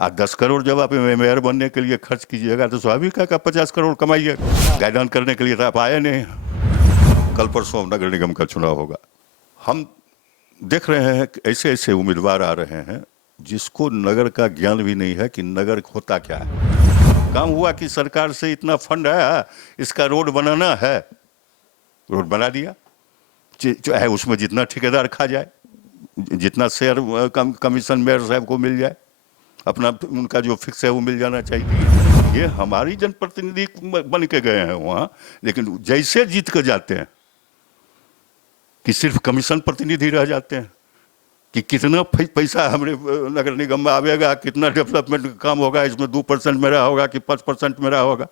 आज 10 करोड़ जब आप मेयर बनने के लिए खर्च कीजिएगा तो स्वाभाविक है कि आप 50 करोड़ कमाइए। गाइडलाइन करने के लिए तो आप आए नहीं। कल परसों नगर निगम का चुनाव होगा। हम देख रहे हैं कि ऐसे ऐसे उम्मीदवार आ रहे हैं जिसको नगर का ज्ञान भी नहीं है कि नगर होता क्या है। काम हुआ कि सरकार से इतना फंड आया, इसका रोड बनाना है, रोड बना दिया, चाहे उसमें जितना ठेकेदार खा जाए, जितना शेयर कमीशन मेयर साहब को मिल जाए, अपना उनका जो फिक्स है वो मिल जाना चाहिए। ये हमारी जनप्रतिनिधि बन के गए हैं वहाँ, लेकिन जैसे जीत कर जाते हैं कि सिर्फ कमीशन प्रतिनिधि रह जाते हैं कि कितना पैसा हमारे नगर निगम में आवेगा, कितना डेवलपमेंट का काम होगा, इसमें 2% मेरा होगा कि 5% मेरा होगा।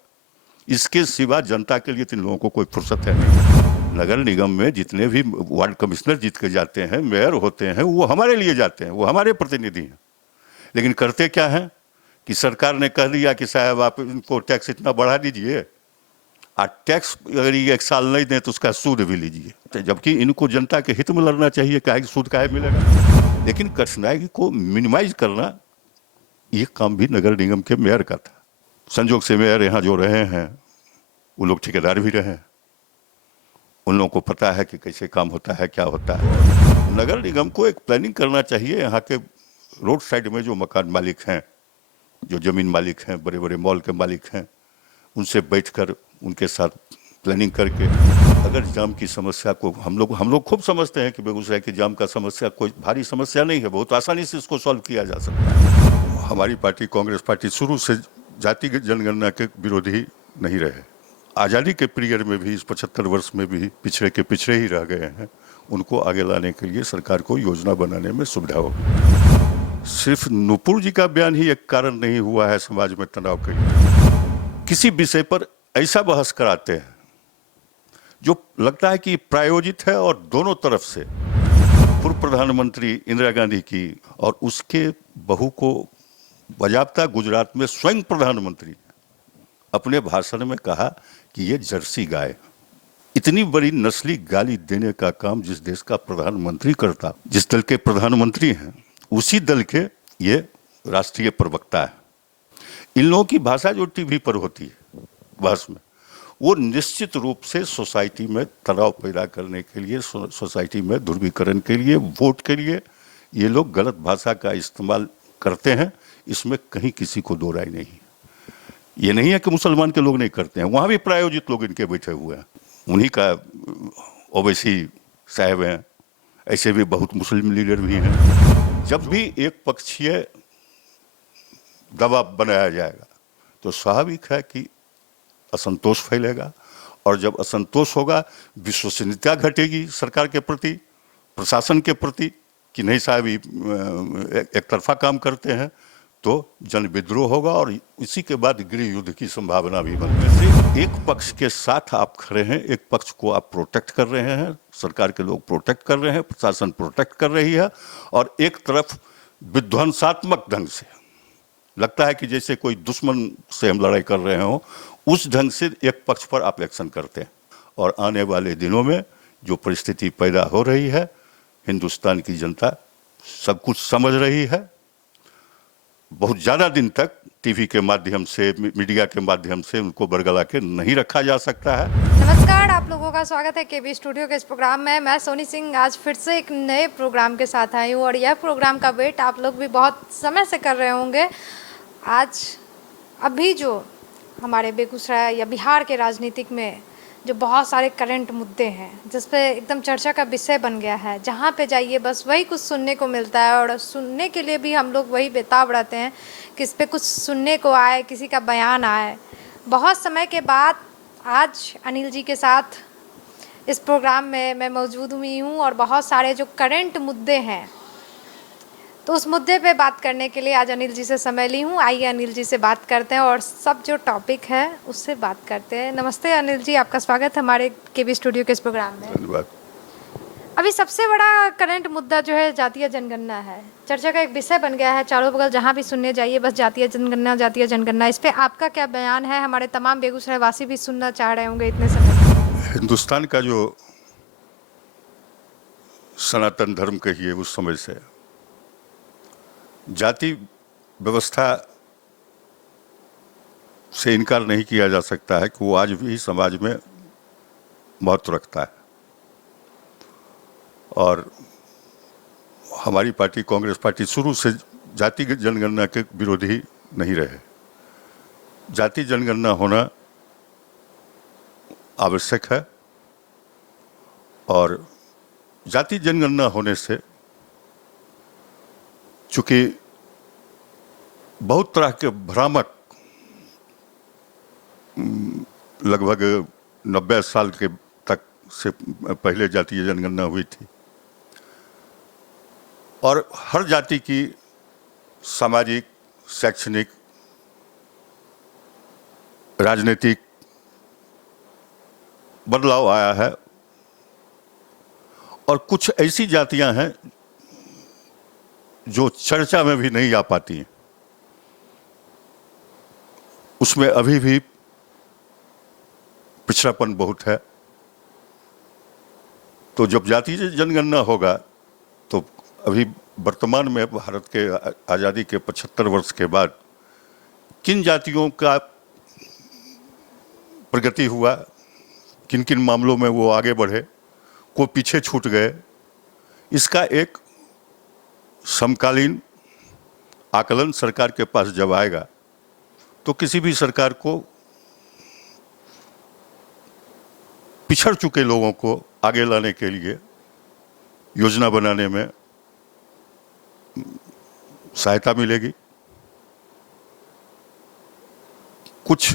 इसके सिवा जनता के लिए तो इन लोगों को कोई फुर्सत है नहीं। नगर निगम में जितने भी वार्ड कमिश्नर जीत के जाते हैं, मेयर होते हैं, वो हमारे लिए जाते हैं, वो हमारे प्रतिनिधि हैं। लेकिन करते क्या है कि सरकार ने कह दिया कि साहब आप इनको टैक्स इतना बढ़ा दीजिए, और टैक्स अगर ये 1 साल नहीं दें तो उसका सूद भी लीजिए, तो जबकि इनको जनता के हित में लड़ना चाहिए, काहे कि सूद काहे मिलेगा। लेकिन कठिनाई को मिनिमाइज करना ये काम भी नगर निगम के मेयर का था। संजोग से मेयर यहाँ जो रहे हैं वो लोग ठेकेदार भी रहे हैं, उन लोगों को पता है कि कैसे काम होता है, क्या होता है। नगर निगम को एक प्लानिंग करना चाहिए। यहाँ के रोड साइड में जो मकान मालिक हैं, जो जमीन मालिक हैं, बड़े बड़े मॉल के मालिक हैं, उनसे बैठकर उनके साथ प्लानिंग करके अगर जाम की समस्या को हम लोग खूब समझते हैं कि बेगूसराय की जाम का समस्या कोई भारी समस्या नहीं है, बहुत आसानी से इसको सॉल्व किया जा सकता है। हमारी पार्टी कांग्रेस पार्टी शुरू से जातिगत जनगणना के विरोधी नहीं रहे। आज़ादी के पीरियड में भी, इस 75 वर्ष में भी पिछड़े के पिछड़े ही रह गए हैं। उनको आगे लाने के लिए सरकार को योजना बनाने में सुविधा होगी। सिर्फ नुपुर जी का बयान ही एक कारण नहीं हुआ है समाज में तनाव के लिए। किसी विषय पर ऐसा बहस कराते हैं जो लगता है कि प्रायोजित है, और दोनों तरफ से पूर्व प्रधानमंत्री इंदिरा गांधी की और उसके बहू को बाजाबता गुजरात में स्वयं प्रधानमंत्री अपने भाषण में कहा कि ये जर्सी गाय। इतनी बड़ी नस्ली गाली देने का काम जिस देश का प्रधानमंत्री करता, जिस दल के प्रधानमंत्री हैं, उसी दल के ये राष्ट्रीय प्रवक्ता है। इन लोगों की भाषा जो टीवी पर होती है बहस में, वो निश्चित रूप से सोसाइटी में तनाव पैदा करने के लिए, सोसाइटी में ध्रुवीकरण के लिए, वोट के लिए ये लोग गलत भाषा का इस्तेमाल करते हैं। इसमें कहीं किसी को दो राय नहीं। ये नहीं है कि मुसलमान के लोग नहीं करते हैं, वहाँ भी प्रायोजित लोग इनके बैठे हुए हैं। उन्हीं का ओवैसी साहब हैं, ऐसे भी बहुत मुस्लिम लीडर भी हैं। जब भी एक पक्षीय दबाव बनाया जाएगा तो स्वाभाविक है कि असंतोष फैलेगा, और जब असंतोष होगा विश्वसनीयता घटेगी सरकार के प्रति, प्रशासन के प्रति, कि नहीं साहब एक तरफा काम करते हैं, तो जन विद्रोह होगा, और इसी के बाद गृह युद्ध की संभावना भी बनने से एक पक्ष के साथ आप खड़े हैं, एक पक्ष को आप प्रोटेक्ट कर रहे हैं, सरकार के लोग प्रोटेक्ट कर रहे हैं, प्रशासन प्रोटेक्ट कर रही है, और एक तरफ विध्वंसात्मक ढंग से लगता है कि जैसे कोई दुश्मन से हम लड़ाई कर रहे हो, उस ढंग से एक पक्ष पर आप एक्शन करते हैं। और आने वाले दिनों में जो परिस्थिति पैदा हो रही है, हिंदुस्तान की जनता सब कुछ समझ रही है। बहुत ज़्यादा दिन तक टीवी के माध्यम से, मीडिया के माध्यम से उनको बरगला के नहीं रखा जा सकता है। नमस्कार, आप लोगों का स्वागत है केबी स्टूडियो के इस प्रोग्राम में। मैं सोनी सिंह आज फिर से एक नए प्रोग्राम के साथ आई हूँ, और यह प्रोग्राम का वेट आप लोग भी बहुत समय से कर रहे होंगे। आज अभी जो हमारे बेगूसराय या बिहार के राजनीतिक में जो बहुत सारे करंट मुद्दे हैं, जिस पे एकदम चर्चा का विषय बन गया है, जहाँ पे जाइए बस वही कुछ सुनने को मिलता है, और सुनने के लिए भी हम लोग वही बेताब रहते हैं कि इस पे कुछ सुनने को आए, किसी का बयान आए। बहुत समय के बाद आज अनिल जी के साथ इस प्रोग्राम में मैं मौजूद हुई हूँ, और बहुत सारे जो करंट मुद्दे हैं, तो उस मुद्दे पे बात करने के लिए आज अनिल जी से समय ली हूँ। आइए अनिल जी से बात करते हैं और सब जो टॉपिक है उससे बात करते हैं। नमस्ते अनिल जी, आपका स्वागत है हमारे केबी स्टूडियो के इस प्रोग्राम में। धन्यवाद। अभी सबसे बड़ा करंट मुद्दा जो है जातीय जनगणना है, चर्चा का एक विषय बन गया है। चारों बगल जहाँ भी सुनने जाइए बस जातीय जनगणना, जातीय जनगणना। इस पर आपका क्या बयान है? हमारे तमाम बेगूसराय वासी भी सुनना चाह रहे होंगे इतने समय। हिंदुस्तान का जो सनातन धर्म कहिए, उस समय से जाति व्यवस्था से इनकार नहीं किया जा सकता है कि वो आज भी समाज में महत्व रखता है। और हमारी पार्टी कांग्रेस पार्टी शुरू से जातिगत जनगणना के विरोधी नहीं रहे। जाति जनगणना होना आवश्यक है और जाति जनगणना होने से चूंकि बहुत तरह के भ्रामक लगभग 90 साल के तक से पहले जातीय जनगणना हुई थी और हर जाति की सामाजिक, शैक्षणिक, राजनीतिक बदलाव आया है और कुछ ऐसी जातियां हैं जो चर्चा में भी नहीं आ पाती हैं। उसमें अभी भी पिछड़ापन बहुत है। तो जब जातीय जनगणना होगा तो अभी वर्तमान में भारत के आज़ादी के 75 वर्ष के बाद किन जातियों का प्रगति हुआ, किन किन मामलों में वो आगे बढ़े, को पीछे छूट गए, इसका एक समकालीन आकलन सरकार के पास जब आएगा तो किसी भी सरकार को पिछड़ चुके लोगों को आगे लाने के लिए योजना बनाने में सहायता मिलेगी। कुछ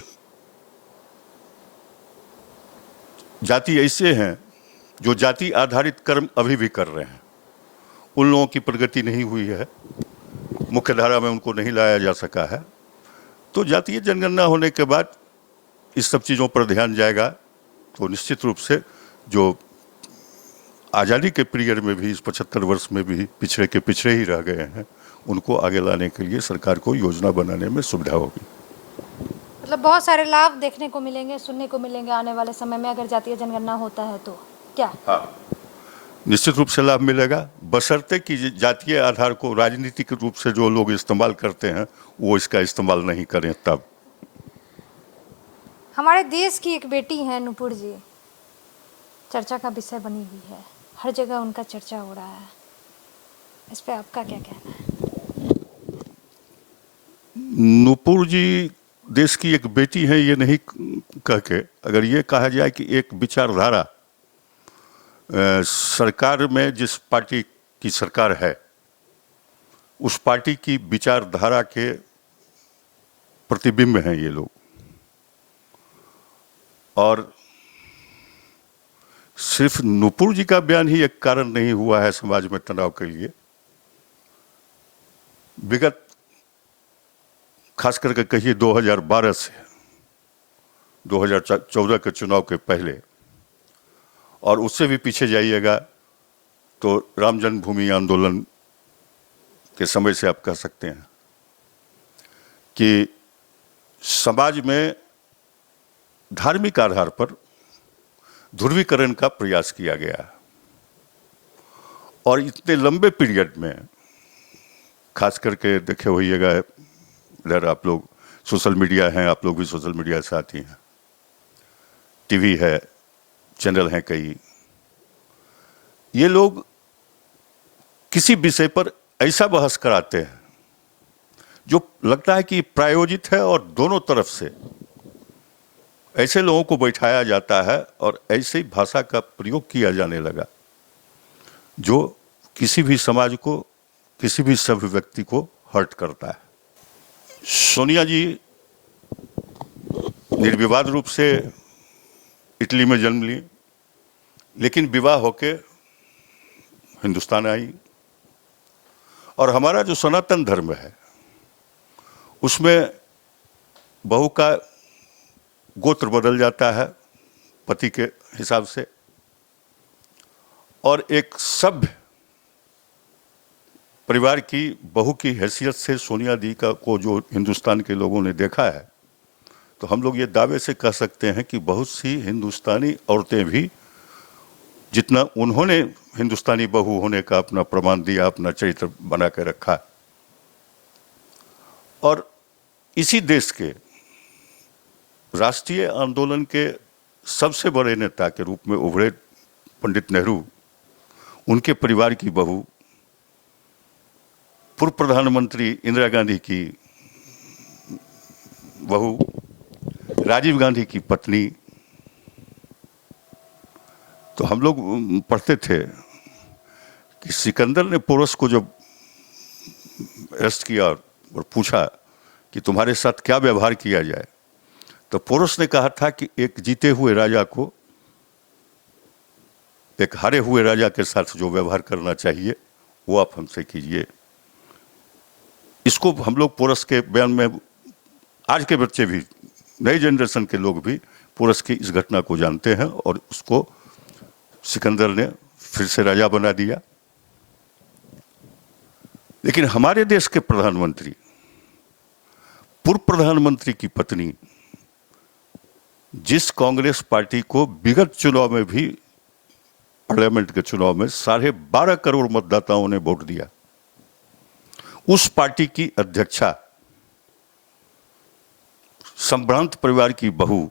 जाति ऐसे हैं जो जाति आधारित कर्म अभी भी कर रहे हैं, उन लोगों की प्रगति नहीं हुई है, मुख्यधारा में उनको नहीं लाया जा सका है। तो जातीय जनगणना होने के बाद इस सब चीज़ों पर ध्यान जाएगा तो निश्चित रूप से जो आज़ादी के पीरियड में भी इस 75 वर्ष में भी पिछड़े के पिछड़े ही रह गए हैं, उनको आगे लाने के लिए सरकार को योजना बनाने में सुविधा होगी। मतलब बहुत सारे लाभ देखने को मिलेंगे, सुनने को मिलेंगे आने वाले समय में अगर जातीय जनगणना होता है तो क्या? हाँ, निश्चित रूप से लाभ मिलेगा, बशर्ते कि जातीय आधार को राजनीतिक रूप से जो लोग इस्तेमाल करते हैं वो इसका इस्तेमाल नहीं करें। तब हमारे देश की एक बेटी है नुपुर जी, चर्चा का विषय बनी हुई है, हर जगह उनका चर्चा हो रहा है, इस पे आपका क्या कहना है? नुपुर जी देश की एक बेटी है ये नहीं कह के अगर ये कहा जाए कि एक विचारधारा सरकार में जिस पार्टी की सरकार है उस पार्टी की विचारधारा के प्रतिबिंब हैं ये लोग। और सिर्फ नुपुर जी का बयान ही एक कारण नहीं हुआ है समाज में तनाव के लिए। विगत खास करके कहिए 2012 से 2014 के चुनाव के पहले और उससे भी पीछे जाइएगा तो राम जन्मभूमि आंदोलन के समय से आप कह सकते हैं कि समाज में धार्मिक आधार पर ध्रुवीकरण का प्रयास किया गया और इतने लंबे पीरियड में खास करके देखे होइएगा, इधर आप लोग सोशल मीडिया हैं, आप लोग भी सोशल मीडिया से आती हैं, टीवी है, चैनल हैं कई, ये लोग किसी विषय पर ऐसा बहस कराते हैं जो लगता है कि प्रायोजित है और दोनों तरफ से ऐसे लोगों को बैठाया जाता है और ऐसे ही भाषा का प्रयोग किया जाने लगा जो किसी भी समाज को, किसी भी सभ्य व्यक्ति को हर्ट करता है। सोनिया जी निर्विवाद रूप से इटली में जन्म ली, लेकिन विवाह होके हिंदुस्तान आई और हमारा जो सनातन धर्म है उसमें बहू का गोत्र बदल जाता है पति के हिसाब से और एक सभ्य परिवार की बहू की हैसियत से सोनिया दी को जो हिंदुस्तान के लोगों ने देखा है तो हम लोग ये दावे से कह सकते हैं कि बहुत सी हिंदुस्तानी औरतें भी जितना उन्होंने हिंदुस्तानी बहू होने का अपना प्रमाण दिया, अपना चरित्र बना के रखा और इसी देश के राष्ट्रीय आंदोलन के सबसे बड़े नेता के रूप में उभरे पंडित नेहरू, उनके परिवार की बहू, पूर्व प्रधानमंत्री इंदिरा गांधी की बहू, राजीव गांधी की पत्नी। तो हम लोग पढ़ते थे कि सिकंदर ने पोरस को जब अरेस्ट किया और पूछा कि तुम्हारे साथ क्या व्यवहार किया जाए, तो पोरस ने कहा था कि एक जीते हुए राजा को एक हारे हुए राजा के साथ जो व्यवहार करना चाहिए वो आप हमसे कीजिए। इसको हम लोग पोरस के बयान में, आज के बच्चे भी, नई जनरेशन के लोग भी पोरस की इस घटना को जानते हैं और उसको सिकंदर ने फिर से राजा बना दिया। लेकिन हमारे देश के प्रधानमंत्री, पूर्व प्रधानमंत्री की पत्नी, जिस कांग्रेस पार्टी को विगत चुनाव में भी, पार्लियामेंट के चुनाव में 12.5 करोड़ मतदाताओं ने वोट दिया, उस पार्टी की अध्यक्षा, संभ्रांत परिवार की बहू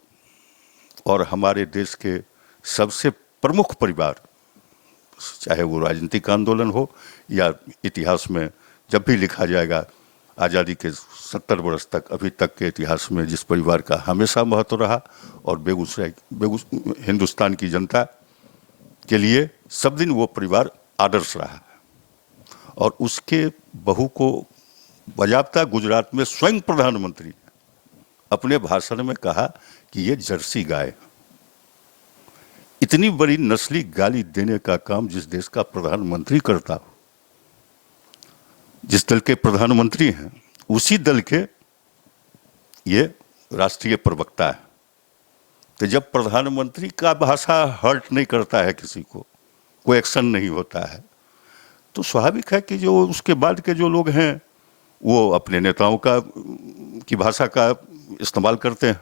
और हमारे देश के सबसे प्रमुख परिवार, चाहे वो राजनीतिक आंदोलन हो या इतिहास में जब भी लिखा जाएगा, आज़ादी के 70 वर्ष तक, अभी तक के इतिहास में जिस परिवार का हमेशा महत्व रहा और हिंदुस्तान की जनता के लिए सब दिन वो परिवार आदर्श रहा। और उसके बहू को बाज़ाब्ता गुजरात में स्वयं प्रधानमंत्री अपने भाषण में कहा कि ये जर्सी गाय। इतनी बड़ी नस्ली गाली देने का काम जिस देश का प्रधानमंत्री करता हो, जिस दल के प्रधानमंत्री हैं, उसी दल के ये राष्ट्रीय प्रवक्ता है। तो जब प्रधानमंत्री का भाषा हर्ट नहीं करता है किसी को, कोई एक्शन नहीं होता है, तो स्वाभाविक है कि जो उसके बाद के जो लोग हैं वो अपने नेताओं की भाषा का इस्तेमाल करते हैं।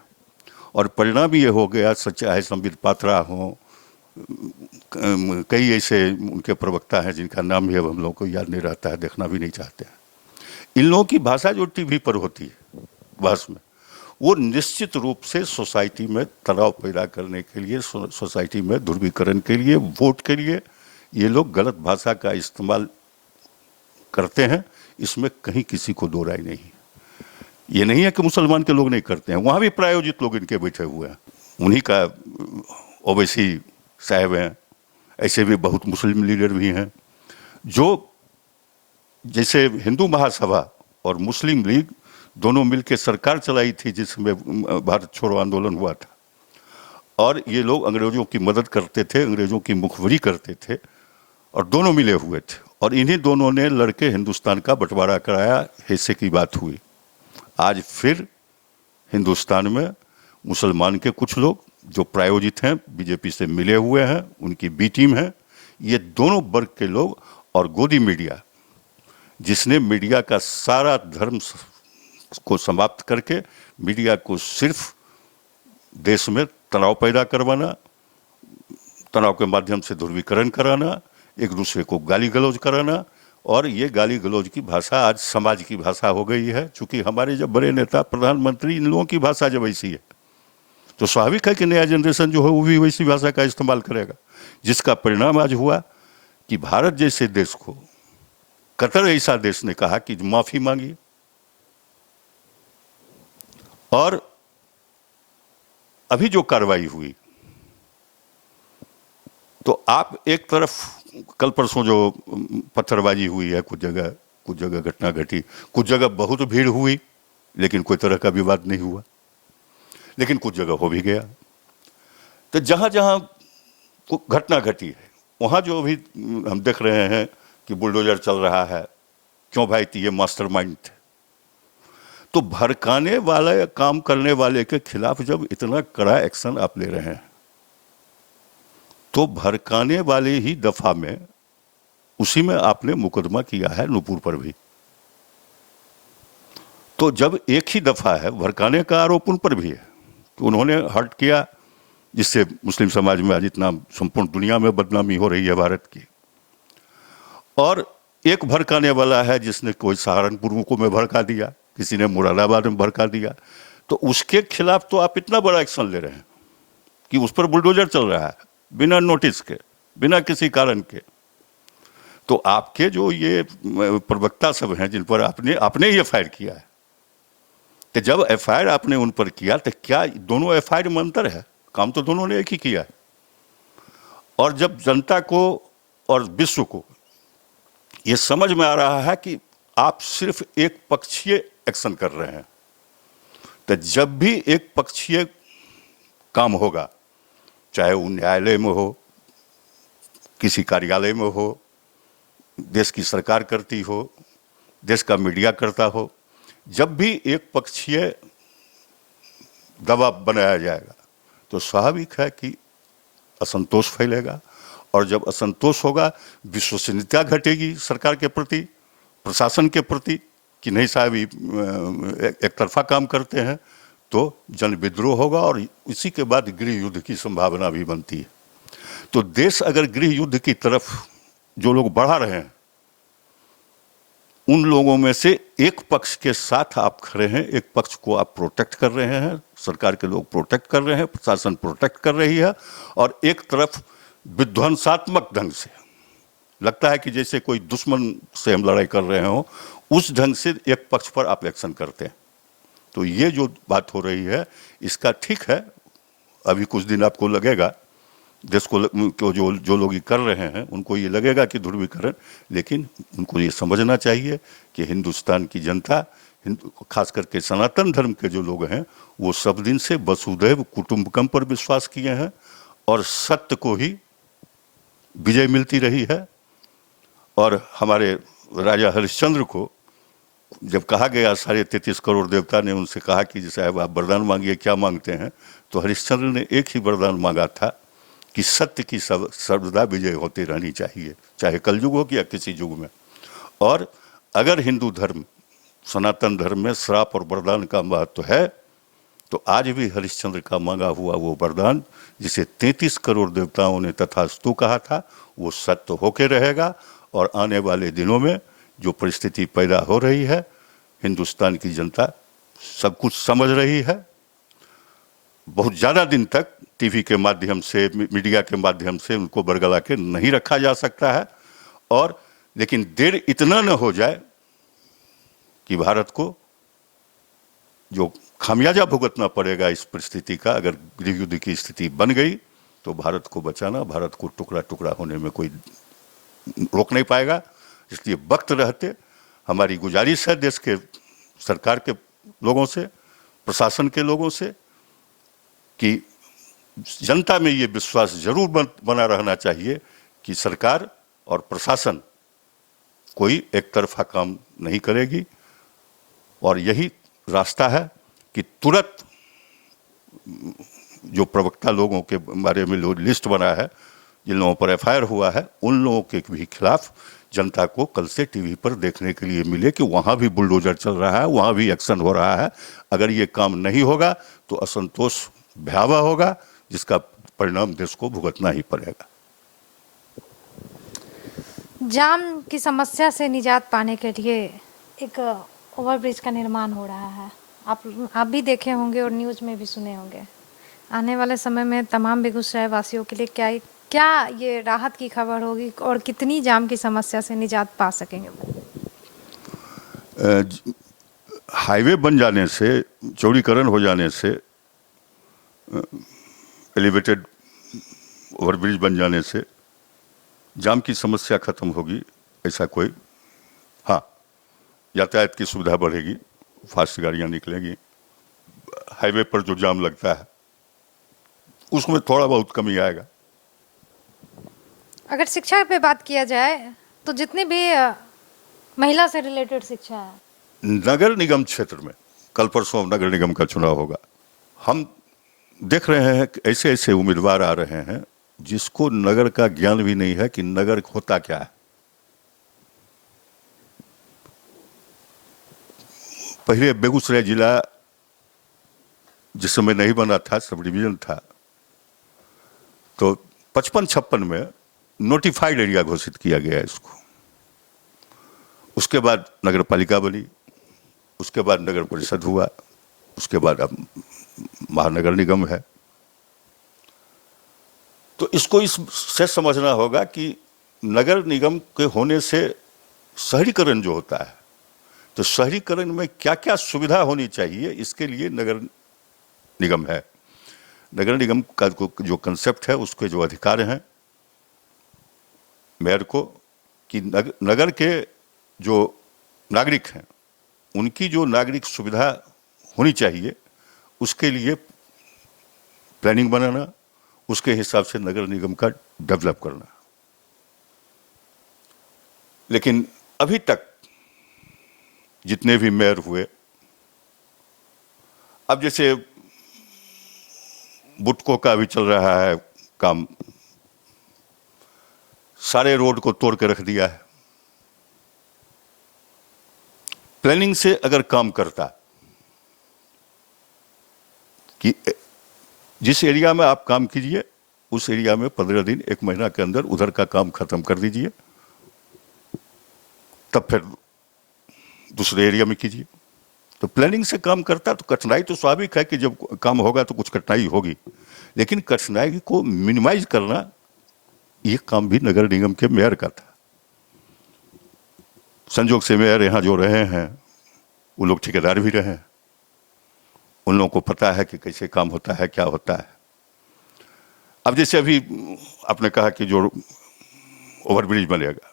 और परिणाम ये हो गया, चाहे संबित पात्रा हो, कई ऐसे उनके प्रवक्ता हैं जिनका नाम भी अब हम लोगों को याद नहीं रहता है, देखना भी नहीं चाहते हैं। इन लोगों की भाषा जो टीवी पर होती है बहस में, वो निश्चित रूप से सोसाइटी में तनाव पैदा करने के लिए, सोसाइटी में ध्रुवीकरण के लिए, वोट के लिए ये लोग गलत भाषा का इस्तेमाल करते हैं। इसमें कहीं किसी को दो राय नहीं। ये नहीं है कि मुसलमान के लोग नहीं करते हैं, वहाँ भी प्रायोजित लोग इनके बैठे हुए हैं। उन्हीं का ओवैसी साहब हैं, ऐसे भी बहुत मुस्लिम लीडर भी हैं जो, जैसे हिंदू महासभा और मुस्लिम लीग दोनों मिलकर सरकार चलाई थी जिसमें भारत छोड़ो आंदोलन हुआ था, और ये लोग अंग्रेजों की मदद करते थे, अंग्रेजों की मुखबिरी करते थे, और दोनों मिले हुए थे। और इन्हीं दोनों ने लड़के हिंदुस्तान का बंटवारा कराया, हिस्से की बात हुई। आज फिर हिंदुस्तान में मुसलमान के कुछ लोग जो प्रायोजित हैं, बीजेपी से मिले हुए हैं, उनकी बी टीम है, ये दोनों वर्ग के लोग, और गोदी मीडिया जिसने मीडिया का सारा धर्म को समाप्त करके मीडिया को सिर्फ देश में तनाव पैदा करवाना, तनाव के माध्यम से ध्रुवीकरण कराना, एक दूसरे को गाली गलौज कराना, और ये गाली गलौज की भाषा आज समाज की भाषा हो गई है। चूंकि हमारे जब बड़े नेता प्रधानमंत्री, इन लोगों की भाषा जब ऐसी है तो स्वाभाविक है कि नया जनरेशन जो है वो भी वैसी भाषा का इस्तेमाल करेगा, जिसका परिणाम आज हुआ कि भारत जैसे देश को कतर ऐसा देश ने कहा कि माफी मांगी। और अभी जो कार्रवाई हुई, तो आप एक तरफ कल परसों जो पत्थरबाजी हुई है, कुछ जगह घटना घटी, कुछ जगह बहुत भीड़ हुई लेकिन कोई तरह का विवाद नहीं हुआ, लेकिन कुछ जगह हो भी गया। तो जहां जहां घटना घटी है वहां जो अभी हम देख रहे हैं कि बुलडोजर चल रहा है, क्यों भाई? ये मास्टरमाइंड थे। तो भड़काने वाले, काम करने वाले के खिलाफ जब इतना कड़ा एक्शन आप ले रहे हैं, तो भड़काने वाले ही दफा में उसी में आपने मुकदमा किया है नूपुर पर भी। तो जब एक ही दफा है, भड़काने का आरोप उन पर भी है कि उन्होंने हर्ट किया, जिससे मुस्लिम समाज में आज इतना संपूर्ण दुनिया में बदनामी हो रही है भारत की। और एक भड़काने वाला है जिसने कोई सहारनपुर को में भड़का दिया, किसी ने मुरादाबाद में भड़का दिया, तो उसके खिलाफ तो आप इतना बड़ा एक्शन ले रहे हैं कि उस पर बुलडोजर चल रहा है बिना नोटिस के, बिना किसी कारण के। तो आपके जो ये प्रवक्ता सब हैं जिन पर आपने ही एफआईआर किया है, तो जब एफआईआर आपने उन पर किया तो क्या दोनों एफआईआर में अंतर है? काम तो दोनों ने एक ही किया है। और जब जनता को और विश्व को ये समझ में आ रहा है कि आप सिर्फ एक पक्षीय एक्शन कर रहे हैं, तो जब भी एक पक्षीय काम होगा, चाहे वो न्यायालय में हो, किसी कार्यालय में हो, देश की सरकार करती हो, देश का मीडिया करता हो, जब भी एक पक्षीय दबाव बनाया जाएगा तो स्वाभाविक है कि असंतोष फैलेगा। और जब असंतोष होगा, विश्वसनीयता घटेगी सरकार के प्रति, प्रशासन के प्रति, कि नहीं साहब एक तरफा काम करते हैं, तो जन विद्रोह होगा और इसी के बाद गृह युद्ध की संभावना भी बनती है। तो देश अगर गृह युद्ध की तरफ जो लोग बढ़ा रहे हैं, उन लोगों में से एक पक्ष के साथ आप खड़े हैं, एक पक्ष को आप प्रोटेक्ट कर रहे हैं, सरकार के लोग प्रोटेक्ट कर रहे हैं, प्रशासन प्रोटेक्ट कर रही है, और एक तरफ विध्वंसात्मक ढंग से लगता है कि जैसे कोई दुश्मन से हम लड़ाई कर रहे हो, उस ढंग से एक पक्ष पर आप एक्शन करते हैं। तो ये जो बात हो रही है, इसका ठीक है, अभी कुछ दिन आपको लगेगा, देश को जो लोग ये कर रहे हैं उनको ये लगेगा कि ध्रुवीकरण, लेकिन उनको ये समझना चाहिए कि हिंदुस्तान की जनता, खास करके सनातन धर्म के जो लोग हैं, वो सब दिन से वसुधैव कुटुंबकम पर विश्वास किए हैं और सत्य को ही विजय मिलती रही है। और हमारे राजा हरिश्चंद्र को जब कहा गया, 33.5 करोड़ देवता ने उनसे कहा कि जैसे आप वरदान मांगिए, क्या मांगते हैं, तो हरिश्चंद्र ने एक ही वरदान मांगा था कि सत्य की सर्वदा विजय होती रहनी चाहिए, चाहे कलयुग हो या किसी युग में। और अगर हिंदू धर्म, सनातन धर्म में श्राप और वरदान का महत्व है, तो आज भी हरिश्चंद्र का मांगा हुआ वो वरदान, जिसे 33 करोड़ देवताओं ने तथास्तु कहा था, वो सत्य होके रहेगा। और आने वाले दिनों में जो परिस्थिति पैदा हो रही है, हिंदुस्तान की जनता सब कुछ समझ रही है। बहुत ज़्यादा दिन तक टीवी के माध्यम से, मीडिया के माध्यम से उनको बरगला के नहीं रखा जा सकता है। और लेकिन देर इतना न हो जाए कि भारत को जो खामियाजा भुगतना पड़ेगा इस परिस्थिति का, अगर गृह युद्ध की स्थिति बन गई तो भारत को बचाना, भारत को टुकड़ा टुकड़ा होने में कोई रोक नहीं पाएगा। इसलिए वक्त रहते हमारी गुजारिश है देश के सरकार के लोगों से, प्रशासन के लोगों से, कि जनता में ये विश्वास जरूर बना रहना चाहिए कि सरकार और प्रशासन कोई एक तरफा काम नहीं करेगी। और यही रास्ता है कि तुरंत जो प्रवक्ता लोगों के बारे में लिस्ट बना है, जिन लोगों पर एफआईआर हुआ है, उन लोगों के भी खिलाफ जनता को कल से टीवी पर देखने के लिए मिले कि वहाँ भी बुलडोजर चल रहा है, वहाँ भी एक्शन हो रहा है। अगर ये काम नहीं होगा तो असंतोष भयावह होगा, जिसका परिणाम देश को भुगतना ही पड़ेगा। जाम की समस्या से निजात पाने के लिए एक ओवरब्रिज का निर्माण हो रहा है। आप भी देखे होंगे और न्यूज़ में भी सुने होंगे। आने वाले समय में तमाम बेगूसराय वासियों के लिए क्या ये राहत की खबर होगी और कितनी जाम की समस्या से निजात पा सकेंगे? हाईवे बन जाने से, चौड़ीकरण हो जाने से, एलिवेटेड ओवरब्रिज बन जाने से जाम की समस्या खत्म होगी, ऐसा कोई, हाँ, यातायात की सुविधा बढ़ेगी, फास्ट गाड़ियाँ निकलेंगी, हाईवे पर जो जाम लगता है उसमें थोड़ा बहुत कमी आएगा। अगर शिक्षा पे बात किया जाए तो जितनी भी महिला से रिलेटेड शिक्षा है, नगर निगम क्षेत्र में कल परसों नगर निगम का चुनाव होगा। हम देख रहे हैं कि ऐसे ऐसे उम्मीदवार आ रहे हैं जिसको नगर का ज्ञान भी नहीं है कि नगर होता क्या है। पहले बेगूसराय जिला जिस समय नहीं बना था, सब डिवीजन था, तो 55-56 में नोटिफाइड एरिया घोषित किया गया इसको। उसके बाद नगर पालिका बनी, उसके बाद नगर परिषद हुआ, उसके बाद अब महानगर निगम है। तो इसको इससे समझना होगा कि नगर निगम के होने से शहरीकरण जो होता है, तो शहरीकरण में क्या क्या सुविधा होनी चाहिए, इसके लिए नगर निगम है। नगर निगम का जो कंसेप्ट है, उसके जो अधिकार हैं मेयर को, कि नगर के जो नागरिक हैं उनकी जो नागरिक सुविधा होनी चाहिए, उसके लिए प्लानिंग बनाना, उसके हिसाब से नगर निगम का डेवलप करना। लेकिन अभी तक जितने भी मेयर हुए, अब जैसे बुटको का भी चल रहा है काम, सारे रोड को तोड़ के रख दिया है। प्लानिंग से अगर काम करता कि जिस एरिया में आप काम कीजिए, उस एरिया में 15 दिन 1 महीना के अंदर उधर का काम खत्म कर दीजिए, तब फिर दूसरे एरिया में कीजिए। तो प्लानिंग से काम करता तो कठिनाई तो स्वाभाविक है कि जब काम होगा तो कुछ कठिनाई होगी, लेकिन कठिनाई को मिनिमाइज करना ये काम भी नगर निगम के मेयर का था। संजोग से मेयर यहाँ जो रहे हैं वो लोग ठेकेदार भी रहे हैं, उन लोगों को पता है कि कैसे काम होता है, क्या होता है। अब जैसे अभी आपने कहा कि जो ओवरब्रिज बनेगा,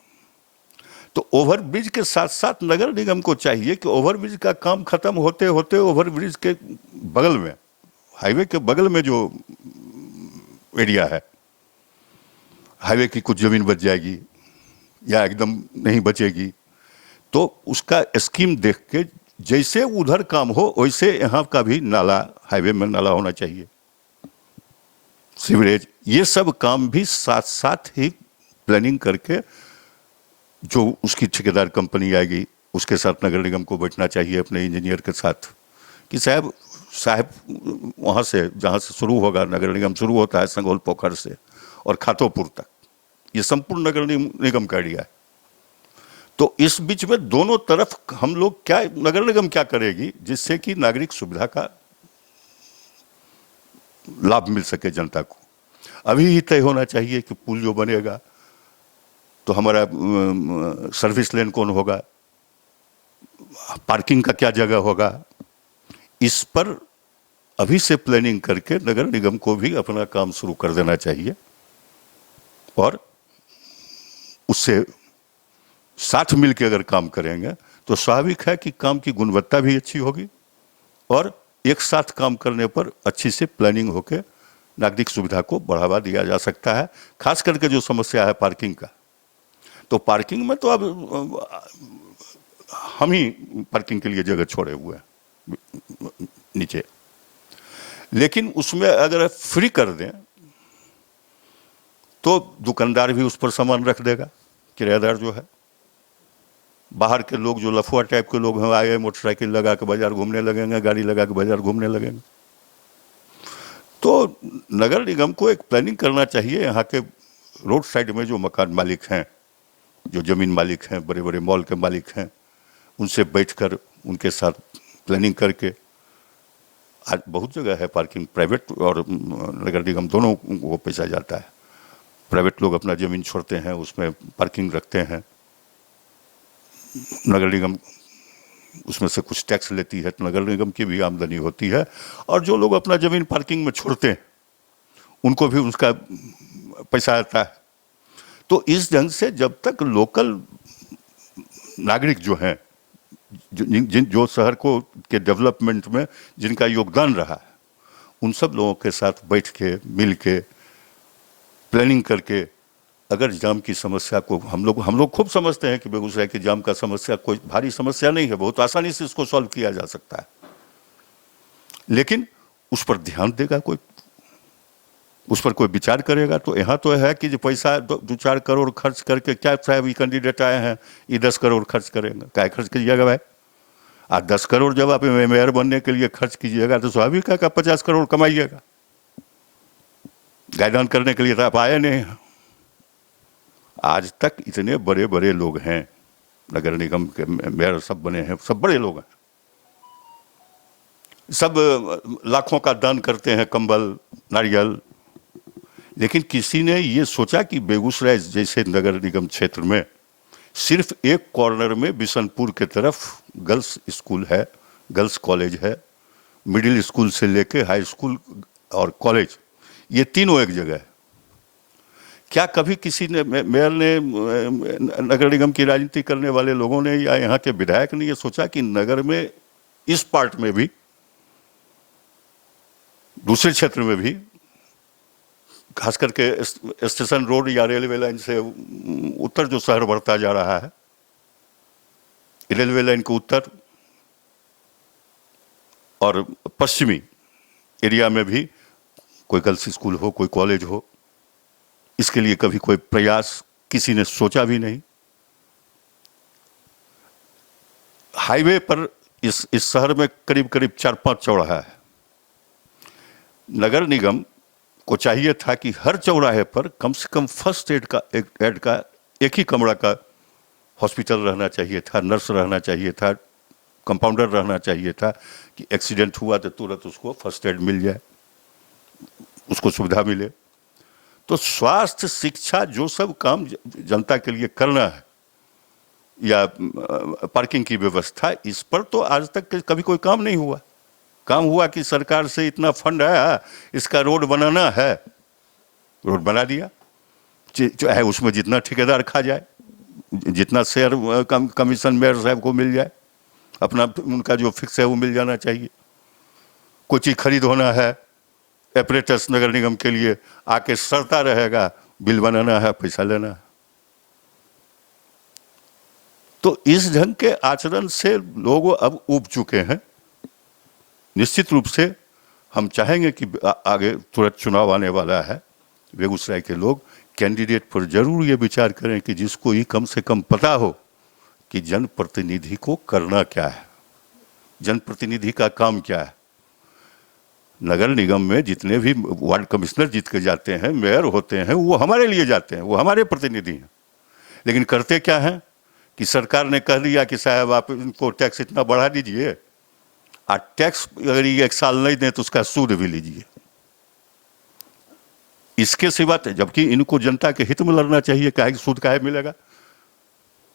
तो ओवरब्रिज के साथ साथ नगर निगम को चाहिए कि ओवरब्रिज का काम खत्म होते होते ओवरब्रिज के बगल में, हाईवे के बगल में जो एरिया है, हाईवे की कुछ जमीन बच जाएगी या एकदम नहीं बचेगी, तो उसका स्कीम देख के जैसे उधर काम हो वैसे यहाँ का भी नाला, हाईवे में नाला होना चाहिए, सीवरेज, ये सब काम भी साथ साथ ही प्लानिंग करके, जो उसकी ठेकेदार कंपनी आएगी उसके साथ नगर निगम को बैठना चाहिए अपने इंजीनियर के साथ, कि साहब वहाँ से जहाँ से शुरू होगा, नगर निगम शुरू होता है संगोल पोखर से और खातोपुर तक, ये संपूर्ण नगर निगम का एरिया है। तो इस बीच में दोनों तरफ हम लोग क्या, नगर निगम क्या करेगी जिससे कि नागरिक सुविधा का लाभ मिल सके जनता को। अभी ही तय होना चाहिए कि पुल जो बनेगा तो हमारा सर्विस लेन कौन होगा, पार्किंग का क्या जगह होगा, इस पर अभी से प्लानिंग करके नगर निगम को भी अपना काम शुरू कर देना चाहिए, और उससे साथ मिलकर अगर काम करेंगे तो स्वाभाविक है कि काम की गुणवत्ता भी अच्छी होगी, और एक साथ काम करने पर अच्छी से प्लानिंग होकर नागरिक सुविधा को बढ़ावा दिया जा सकता है। खास करके जो समस्या है पार्किंग का, तो पार्किंग में तो अब हम ही पार्किंग के लिए जगह छोड़े हुए हैं नीचे, लेकिन उसमें अगर फ्री कर दें तो दुकानदार भी उस पर सामान रख देगा, किराएदार जो है। बाहर के लोग जो लफुआ टाइप के लोग हैं आए मोटरसाइकिल लगा के बाजार घूमने लगेंगे, गाड़ी लगा के बाजार घूमने लगेंगे। तो नगर निगम को एक प्लानिंग करना चाहिए, यहाँ के रोड साइड में जो मकान मालिक हैं, जो जमीन मालिक हैं, बड़े बड़े मॉल के मालिक हैं, उनसे बैठकर उनके साथ प्लानिंग करके, आज बहुत जगह है पार्किंग, प्राइवेट और नगर निगम दोनों को पैसा जाता है। प्राइवेट लोग अपना ज़मीन छोड़ते हैं, उसमें पार्किंग रखते हैं, नगर निगम उसमें से कुछ टैक्स लेती है, तो नगर निगम की भी आमदनी होती है, और जो लोग अपना ज़मीन पार्किंग में छोड़ते हैं उनको भी उसका पैसा आता है। तो इस ढंग से जब तक लोकल नागरिक जो हैं, जो शहर को के डेवलपमेंट में जिनका योगदान रहा है, उन सब लोगों के साथ बैठ के मिल के प्लानिंग करके, अगर जाम की समस्या को हम लोग खूब समझते हैं कि बेगूसराय की जाम का समस्या कोई भारी समस्या नहीं है, बहुत आसानी से इसको सॉल्व किया जा सकता है, लेकिन उस पर ध्यान देगा कोई, उस पर कोई विचार करेगा। तो यहाँ तो है कि जो पैसा 2-4 करोड़ खर्च करके, क्या साहब ये कैंडिडेट आए हैं ये 10 करोड़ खर्च करेंगे, क्या खर्च कीजिएगा भाई? आज 10 करोड़ जब आप मेयर बनने के लिए खर्च कीजिएगा तो स्वाभाविक है कि 50 करोड़ कमाइएगा। गाइडलाइन करने के लिए तो आप आए नहीं। आज तक इतने बड़े बड़े लोग हैं नगर निगम के मेयर, सब बने हैं, सब बड़े लोग हैं, सब लाखों का दान करते हैं, कंबल, नारियल, लेकिन किसी ने ये सोचा कि बेगूसराय जैसे नगर निगम क्षेत्र में सिर्फ एक कॉर्नर में बिशनपुर के तरफ गर्ल्स स्कूल है, गर्ल्स कॉलेज है, मिडिल स्कूल से लेके हाई स्कूल और कॉलेज, ये तीनों एक जगह है। क्या कभी किसी ने, मेयर ने, नगर निगम की राजनीति करने वाले लोगों ने या यहाँ के विधायक ने ये सोचा कि नगर में इस पार्ट में भी, दूसरे क्षेत्र में भी, खास करके स्टेशन रोड या रेलवे लाइन से उत्तर जो शहर बढ़ता जा रहा है, रेलवे लाइन के उत्तर और पश्चिमी एरिया में भी कोई गर्ल्स स्कूल हो, कोई कॉलेज हो, इसके लिए कभी कोई प्रयास किसी ने सोचा भी नहीं। हाईवे पर इस शहर में करीब करीब 4-5 चौराहा है। नगर निगम को चाहिए था कि हर चौराहे पर कम से कम फर्स्ट एड का एक ही कमरा का हॉस्पिटल रहना चाहिए था, नर्स रहना चाहिए था, कंपाउंडर रहना चाहिए था कि एक्सीडेंट हुआ तो तुरंत उसको फर्स्ट एड मिल जाए, उसको सुविधा मिले। तो स्वास्थ्य, शिक्षा, जो सब काम जनता के लिए करना है, या पार्किंग की व्यवस्था, इस पर तो आज तक कभी कोई काम नहीं हुआ। काम हुआ कि सरकार से इतना फंड आया, इसका रोड बनाना है, रोड बना दिया, चाहे उसमें जितना ठेकेदार खा जाए, जितना शेयर कमीशन मेयर साहब को मिल जाए, अपना उनका जो फिक्स है वो मिल जाना चाहिए। कोई चीज खरीद होना है, एपरेटस नगर निगम के लिए आके सरता रहेगा, बिल बनाना है, पैसा लेना है। तो इस ढंग के आचरण से लोग अब उब चुके हैं। निश्चित रूप से हम चाहेंगे कि आगे तुरंत चुनाव आने वाला है, बेगूसराय के लोग कैंडिडेट पर जरूर ये विचार करें कि जिसको ये कम से कम पता हो कि जनप्रतिनिधि को करना क्या है, जनप्रतिनिधि का काम क्या है। नगर निगम में जितने भी वार्ड कमिश्नर जीत के जाते हैं, मेयर होते हैं, वो हमारे लिए जाते हैं, वो हमारे प्रतिनिधि हैं। लेकिन करते क्या हैं कि सरकार ने कह दिया कि साहब आप इनको टैक्स इतना बढ़ा दीजिए, और टैक्स अगर ये 1 साल नहीं दें तो उसका सूद भी लीजिए। इसके सिवा, जबकि इनको जनता के हित में लड़ना चाहिए, काहे सूद काहे मिलेगा।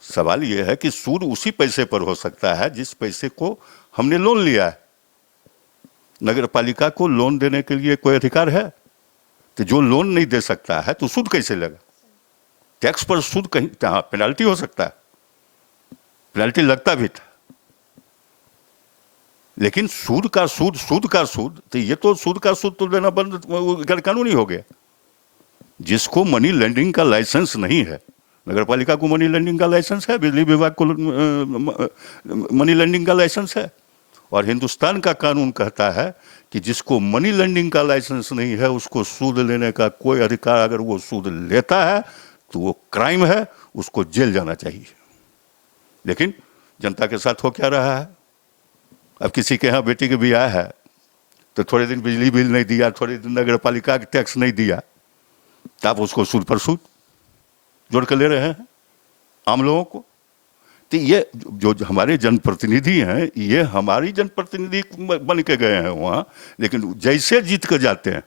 सवाल यह है कि सूद उसी पैसे पर हो सकता है जिस पैसे को हमने लोन लिया है। नगर पालिका को लोन देने के लिए कोई अधिकार है? तो जो लोन नहीं दे सकता है तो सूद कैसे लेगा? टैक्स पर सूद कहीं, हाँ, पेनाल्टी हो सकता है, पेनाल्टी लगता भी था, लेकिन सूद का सूद, तो ये तो सूद का सूद तो देना बंद, गैर कानूनी हो गया। जिसको मनी लेंडिंग का लाइसेंस नहीं है, नगर पालिका को मनी लेंडिंग का लाइसेंस है, बिजली विभाग को मनी लेंडिंग का लाइसेंस है, और हिंदुस्तान का कानून कहता है कि जिसको मनी लेंडिंग का लाइसेंस नहीं है उसको सूद लेने का कोई अधिकार, अगर वो सूद लेता है तो वो क्राइम है, उसको जेल जाना चाहिए। लेकिन जनता के साथ हो क्या रहा है? अब किसी के यहाँ बेटी के ब्याह है तो थोड़े दिन बिजली बिल नहीं दिया, थोड़े दिन नगर पालिका का टैक्स नहीं दिया, तो आप उसको सूद पर सूद जोड़ कर ले रहे हैं आम लोगों को। तो ये जो हमारे जनप्रतिनिधि हैं, ये हमारी जनप्रतिनिधि बन के गए हैं वहाँ, लेकिन जैसे जीत कर जाते हैं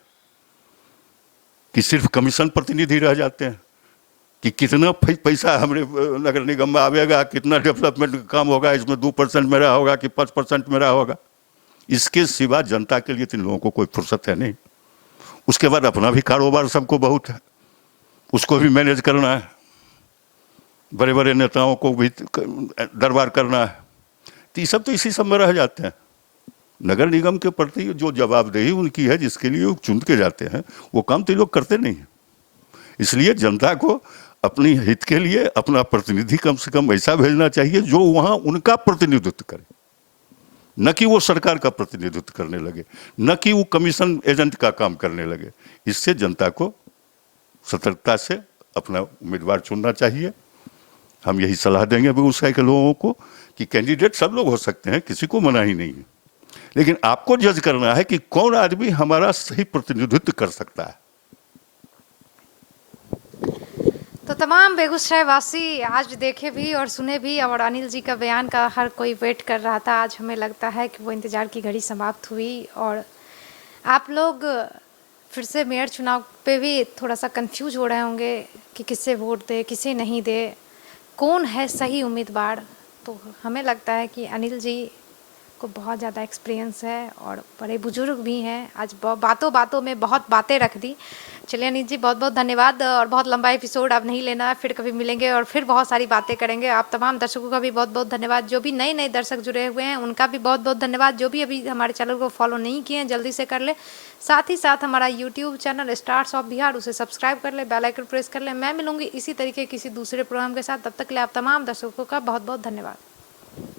कि सिर्फ कमीशन प्रतिनिधि रह जाते हैं कि कितना पैसा हमारे नगर निगम में आवेगा, कितना डेवलपमेंट का काम होगा, इसमें 2% मेरा होगा कि 5% मेरा होगा। इसके सिवा जनता के लिए तो इन लोगों को कोई फुर्सत है नहीं। उसके बाद अपना भी कारोबार सबको बहुत है, उसको भी मैनेज करना है, बड़े बड़े नेताओं को भी दरबार करना है, तो ये सब तो इसी सब में रह जाते हैं। नगर निगम के प्रति जो जवाबदेही उनकी है, जिसके लिए वो चुन के जाते हैं, वो काम तो लोग करते नहीं हैं। इसलिए जनता को अपनी हित के लिए अपना प्रतिनिधि कम से कम ऐसा भेजना चाहिए जो वहां उनका प्रतिनिधित्व करे, न कि वो सरकार का प्रतिनिधित्व करने लगे, न कि वो कमीशन एजेंट का काम करने लगे। इससे जनता को सतर्कता से अपना उम्मीदवार चुनना चाहिए। हम यही सलाह देंगे बेगूसराय के लोगों को कि कैंडिडेट सब लोग हो सकते हैं, किसी को मना ही नहीं है, लेकिन आपको जज करना है कि कौन आदमी हमारा सही प्रतिनिधित्व कर सकता है। तो तमाम बेगूसराय वासी आज देखे भी और सुने भी, और अनिल जी का बयान का हर कोई वेट कर रहा था। आज हमें लगता है कि वो इंतज़ार की घड़ी समाप्त हुई और आप लोग फिर से मेयर चुनाव पे भी थोड़ा सा कंफ्यूज हो रहे होंगे कि किससे वोट दे, किसे नहीं दे, कौन है सही उम्मीदवार। तो हमें लगता है कि अनिल जी को बहुत ज़्यादा एक्सपीरियंस है और बड़े बुजुर्ग भी हैं। आज बातों बातों में बहुत बातें रख दी। चलिए अनिल जी, बहुत बहुत धन्यवाद। और बहुत लंबा एपिसोड अब नहीं लेना है, फिर कभी मिलेंगे और फिर बहुत सारी बातें करेंगे। आप तमाम दर्शकों का भी बहुत बहुत धन्यवाद। जो भी नए नए दर्शक जुड़े हुए हैं उनका भी बहुत बहुत धन्यवाद। जो भी अभी हमारे चैनल को फॉलो नहीं किए हैं जल्दी से कर ले। साथ ही साथ हमारा YouTube channel stars of Bihar, उसे सब्सक्राइब कर ले, बेल आइकन प्रेस कर ले। मैं मिलूंगी इसी तरीके किसी दूसरे प्रोग्राम के साथ। तब तक के लिए आप तमाम दर्शकों का बहुत बहुत धन्यवाद।